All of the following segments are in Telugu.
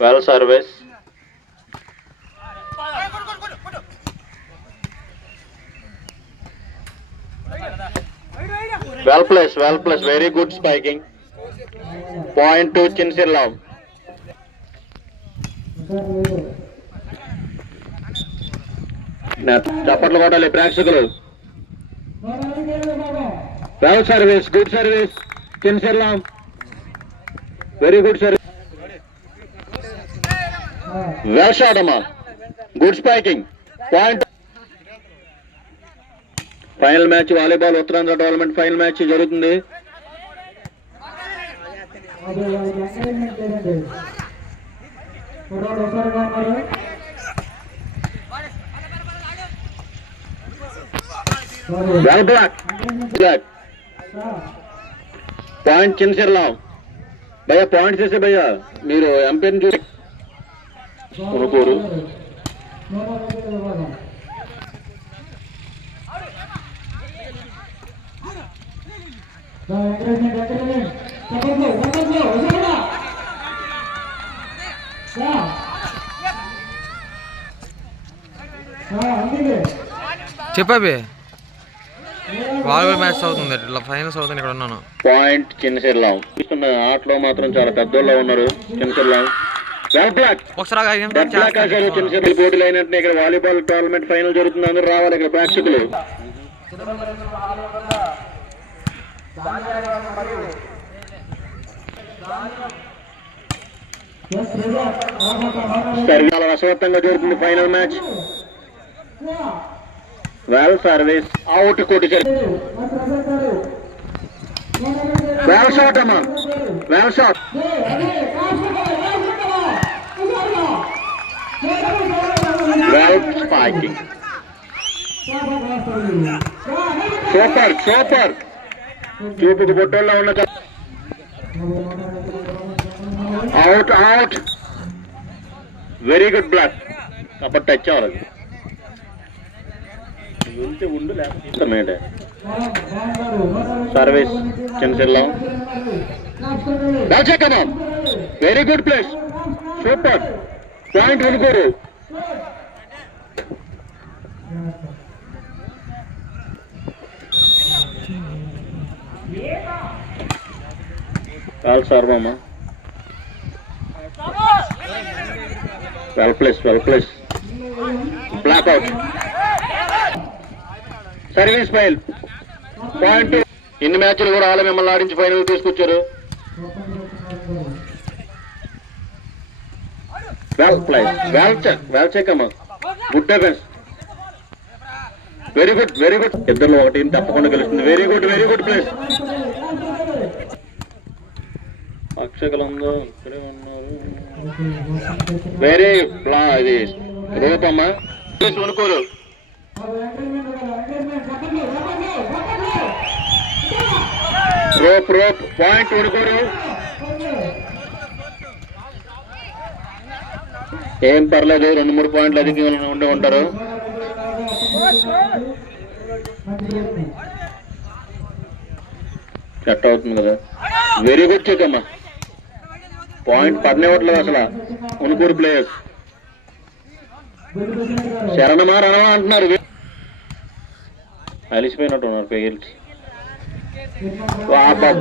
Well service well place well place very good spiking point two చిన్సిర్ చిన్సిర్లాం చప్పట్లు కొట్టాలి ప్రేక్షకులు. వెల్ సర్వీస్ గుడ్ సర్వీస్ చిన్సిర్ చిన్సిర్లాం very good service well good spiking point final match volleyball Uttarandhra tournament final match జరుగుతుంది. పాయింట్ బ్లాక్ బ్లాక్ పాయింట్ భయ్యా పాయింట్ చేసే భయ్యా. మీరు ఎంపీని చూసి కొనుగోరు చెప్పాబి. వాలీబాల్ మ్యాచ్ అవుతుంది ఇట్లా ఫైనల్స్ అవుతుంది ఇక్కడ ఉన్నాను. పాయింట్ చిన్నసిర్లాం చూస్తున్న ఆటలో మాత్రం చాలా పెద్దోళ్ళు ఉన్నారు వెల్ బ్లాక్ ఒకసారి పోటీలు అయినట్టు ఇక్కడ వాలీబాల్ టోర్నమెంట్ ఫైనల్ జరుగుతుంది అందరూ రావాలి ఇక్కడ ప్రేక్షకులు చాలా రసవత్తంగా జరుగుతుంది final match well service out కోటి వెల్ షాట్ అమ్మా. Well shot spiking super super చూపుకు బొట్టల్లో ఉన్న out out very good block కాబట్టి టచ్ అవ్వాలి వెళ్తే ఉండు లేకపోతే సర్వీస్ చిన్నసిల్లం రాజకమా very good place super point అనుకోరు కాల్ మామ. Well place well place. Block out service file point ఎన్ని మ్యాచ్లు కూడా వాళ్ళు మిమ్మల్ని ఆడించి ఫైనల్ తీసుకొచ్చారు. Well place well check well check అమ్మా. Good defence very good very good ఇద్దరు ఒక టీం తప్పకుండా గెలుస్తుంది. Very good very good place అక్షకులందరూ ఇక్కడే ఉన్నారు. వెరీ ప్లా ఇది రూపమ్మా అనుకోరు. రోప్ రోప్ పాయింట్ ఉడుకోరు ఏం పర్లేదు రెండు మూడు పాయింట్లు అధికంగా ఉండి ఉంటారు. కట్ అవుతుంది కదా. వెరీ గుడ్ చెక్ అమ్మా పాయింట్ పడినవ్వట్లేదు అసలు. ఉనుకూరు ప్లేయర్స్ శరణమా రణమా అంటున్నారు. అలిసిపోయినట్టు ఉన్నారు పేర్స్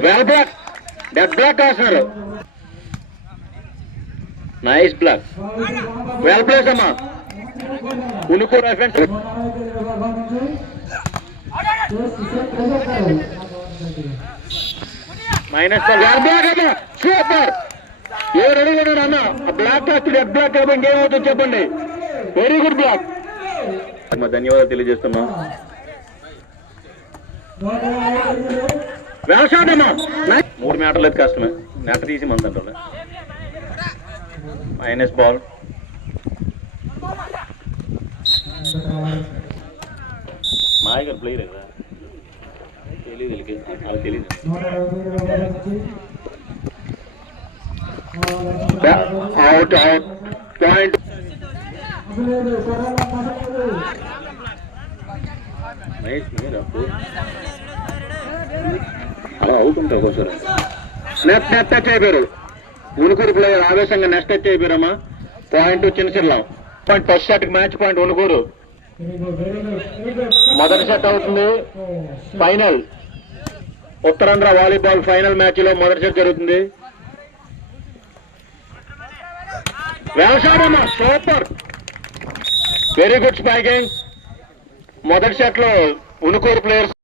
వెల్ బ్లాక్ డెడ్ బ్లాక్ కాస్తున్నారు నైస్ బ్లాక్ వెల్ ప్లేస్ అమ్మా. ఉనుకూరు ఎఫెన్స్ మైనస్ సూపర్. ఏడు అడుగున్నాడు అన్న? బ్లాక్ కాస్ట్ డెడ్ బ్లాక్ కాబట్టి ఇంకేమవుతుందో చెప్పండి. వెరీ గుడ్ బ్లాక్ మా ధన్యవాదాలు తెలియజేస్తున్నాం. వ్యవసాయం అమ్మా మూడు మీటర్లు అయితే కష్టమే. నెట తీసి మంది అంటే మైనస్ బాల్. మాయ గారు ప్లేయర్ కదా తెలియదు తెలియదు అవుట్ అవుట్ పాయింట్ నైస్ మీరు అలా అవుతుంటే ఒక్కోసారి నెట్ నెట్ టచ్ అయిపోయారు. ఉనుకూరు ప్లేయర్ ఆవేశంగా నెక్స్ట్ టచ్ అయిపోయారమ్మా. Point చిన్నచిల్లం point first shot match point Unukuru మొదటి సెట్ అవుతుంది. ఫైనల్ ఉత్తరాంధ్ర వాలీబాల్ ఫైనల్ మ్యాచ్లో మొదటి సెట్ జరుగుతుంది. వ్యవసాయమ్మా సూపర్ వెరీ గుడ్ స్పాకింగ్ మొదటి సెట్లో ఉనుకూరు ప్లేయర్స్